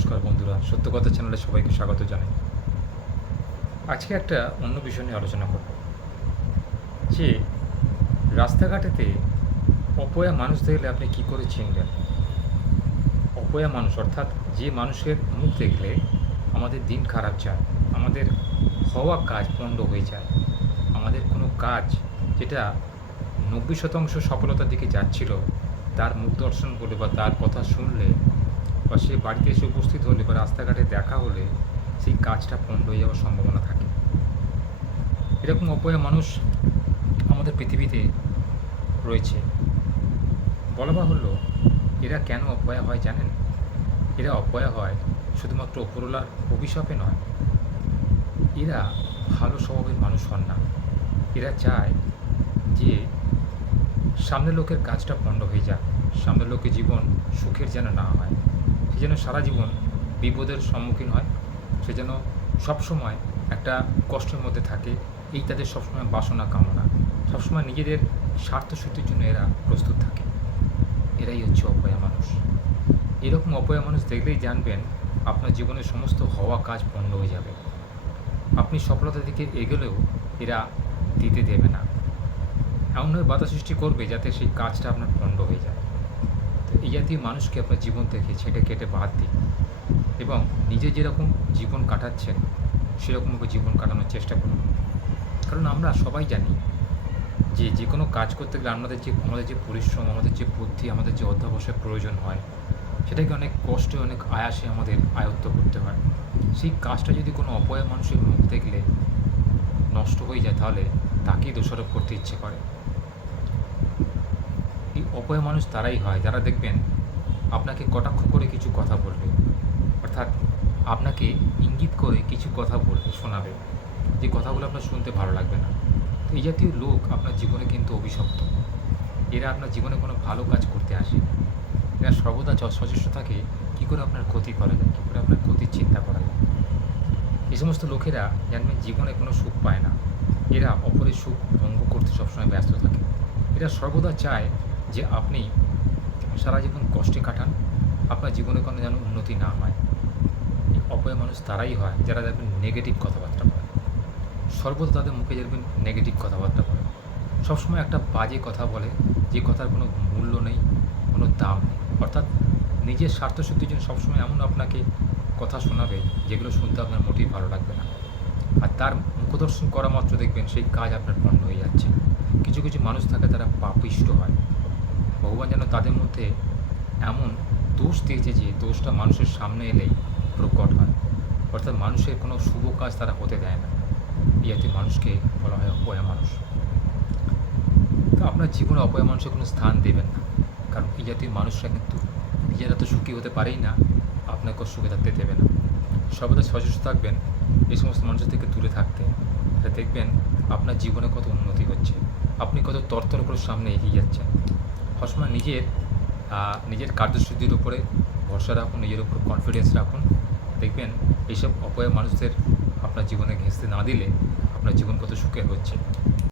নমস্কার বন্ধুরা সত্য কথা চ্যানেলে সবাইকে স্বাগত জানাই। আজকে একটা অন্য বিষয় নিয়ে আলোচনা করব, যে রাস্তাঘাটেতে অপয়া মানুষ দেখলে আপনি কি করে চিনবেন? অপয়া মানুষ, অর্থাৎ যে মানুষের মুখ দেখলে আমাদের দিন খারাপ যায়, আমাদের হওয়া কাজ পণ্ড হয়ে যায়, আমাদের কোনো কাজ যেটা নব্বই শতাংশ সফলতার দিকে যাচ্ছিল, তার মুখ দর্শন করলে বা তার কথা শুনলে বা সে বাড়িতে এসে উপস্থিত হলে বা রাস্তাঘাটে দেখা হলে সেই কাজটা পণ্ড হয়ে যাওয়ার সম্ভাবনা থাকে। এরকম অপয়া মানুষ আমাদের পৃথিবীতে রয়েছে। বলা বাহুল্য, এরা কেন অপয়া হয় জানেন? এরা অপয়া হয় শুধুমাত্র ওপরওয়ালার অভিশাপে নয়। এরা ভালো স্বভাবের মানুষ হন না। এরা চায় যে সামনের লোকের কাজটা পণ্ড হয়ে যাক, সামনের লোকের জীবন সুখের যেন না হয়। যেন সারা জীবন বিপদের সম্মুখীন হয়, সে যেন সবসময় একটা কষ্টের মধ্যে থাকে, এই তাদের সবসময় বাসনা, কামনা। সবসময় নিজেদের স্বার্থ সিদ্ধির জন্য এরা প্রস্তুত থাকে। এরাই হচ্ছে অপয়া মানুষ। এরকম অপয়া মানুষ দেখলেই জানবেন আপনার জীবনের সমস্ত হওয়া কাজ পণ্ড হয়ে যাবে। আপনি সফলতার দিকে এগোলেও এরা দিতে দেবে না। এমনভাবে বাধা সৃষ্টি করবে যাতে সেই কাজটা আপনার পণ্ড হয়ে যায়। এই জাতীয় মানুষকে আপনার জীবন থেকে ছেটে কেটে বাদ দিন। এবং নিজে যেরকম জীবন কাটাচ্ছেন সেরকমভাবে জীবন কাটানোর চেষ্টা করুন। কারণ আমরা সবাই জানি যে যে কোনো কাজ করতে গেলে আমাদের যে আমাদের যে পরিশ্রম, আমাদের যে বুদ্ধি, আমাদের যে অধ্যাবসায়ের প্রয়োজন হয়, সেটাকে অনেক কষ্টে, অনেক আয়াসে আমাদের আয়ত্ত করতে হয়। সেই কাজটা যদি কোনো অপয়া মানুষের মুখ দেখলে নষ্ট হয়ে যায়, তাহলে তাকেই দোষারোপ করতে ইচ্ছে করে। এই অপয়া মানুষ তারাই হয়, যারা দেখবেন আপনাকে কটাক্ষ করে কিছু কথা বলবে। অর্থাৎ আপনাকে ইঙ্গিত করে কিছু কথা বলবে, শোনাবে। যে কথাগুলো আপনার শুনতে ভালো লাগবে না। তো এই জাতীয় লোক আপনার জীবনে কিন্তু অভিশপ্ত। এরা আপনার জীবনে কোনো ভালো কাজ করতে আসে এরা সর্বদা সচেষ্ট থাকে, কী করে আপনার ক্ষতি করা যায়, কী করে আপনার ক্ষতির চিন্তা করা যায়। এই সমস্ত লোকেরা জানবেন জীবনে কোনো সুখ পায় না। এরা অপরের সুখ ভঙ্গ করতে সবসময় ব্যস্ত থাকে। এরা সর্বদা চায় যে আপনি সারা জীবন কষ্টে কাটান, আপনার জীবনে কোনো যেন উন্নতি না হয়। অপয় মানুষ তারাই হয় যারা দেখবেন নেগেটিভ কথাবার্তা বলে। সর্বদা তাদের মুখে দেখবেন নেগেটিভ কথাবার্তা বলে। সবসময় একটা বাজে কথা বলে, যে কথার কোনো মূল্য নেই, কোনো দাম নেই। অর্থাৎ নিজের স্বার্থ সিদ্ধির জন্য সবসময় এমন আপনাকে কথা শোনাবে, যেগুলো শুনতে আপনার মোটেই ভালো লাগবে না। আর তার মুখদর্শন করা মাত্র দেখবেন সেই কাজ আপনার পণ্ড হয়ে যাচ্ছে। কিছু কিছু মানুষ থাকে তারা পাপিষ্ট হয়। ভগবান যেন তাদের মধ্যে এমন দোষ দিয়েছে যে দোষটা মানুষের সামনে এলেই প্রকট হয়। অর্থাৎ মানুষের কোনো শুভ কাজ তারা হতে দেয় না। জাতীয় মানুষকে বলা হয় অপয়া মানুষ। তো আপনার জীবনে অপয়া মানুষের কোনো স্থান দেবেন না। কারণ এই জাতীয় মানুষরা কিন্তু নিজেরা তো সুখী হতে পারেই না, আপনাকেও সুখে থাকতে দেবে না। সর্বদা সচেষ্ট থাকবেন, এই সমস্ত মানুষের থেকে দূরে থাকতে। দেখবেন আপনার জীবনে কত উন্নতি হচ্ছে। আপনি কত তরতর করে সামনে এগিয়ে যাচ্ছেন। সবসময় নিজের নিজের কার্যসিদ্ধির উপরে ভরসা রাখুন, নিজের উপর কনফিডেন্স রাখুন। দেখবেন এইসব অপয় মানুষদের আপনার জীবনে ঘেঁচতে না দিলে আপনার জীবন কত সুখের হচ্ছে।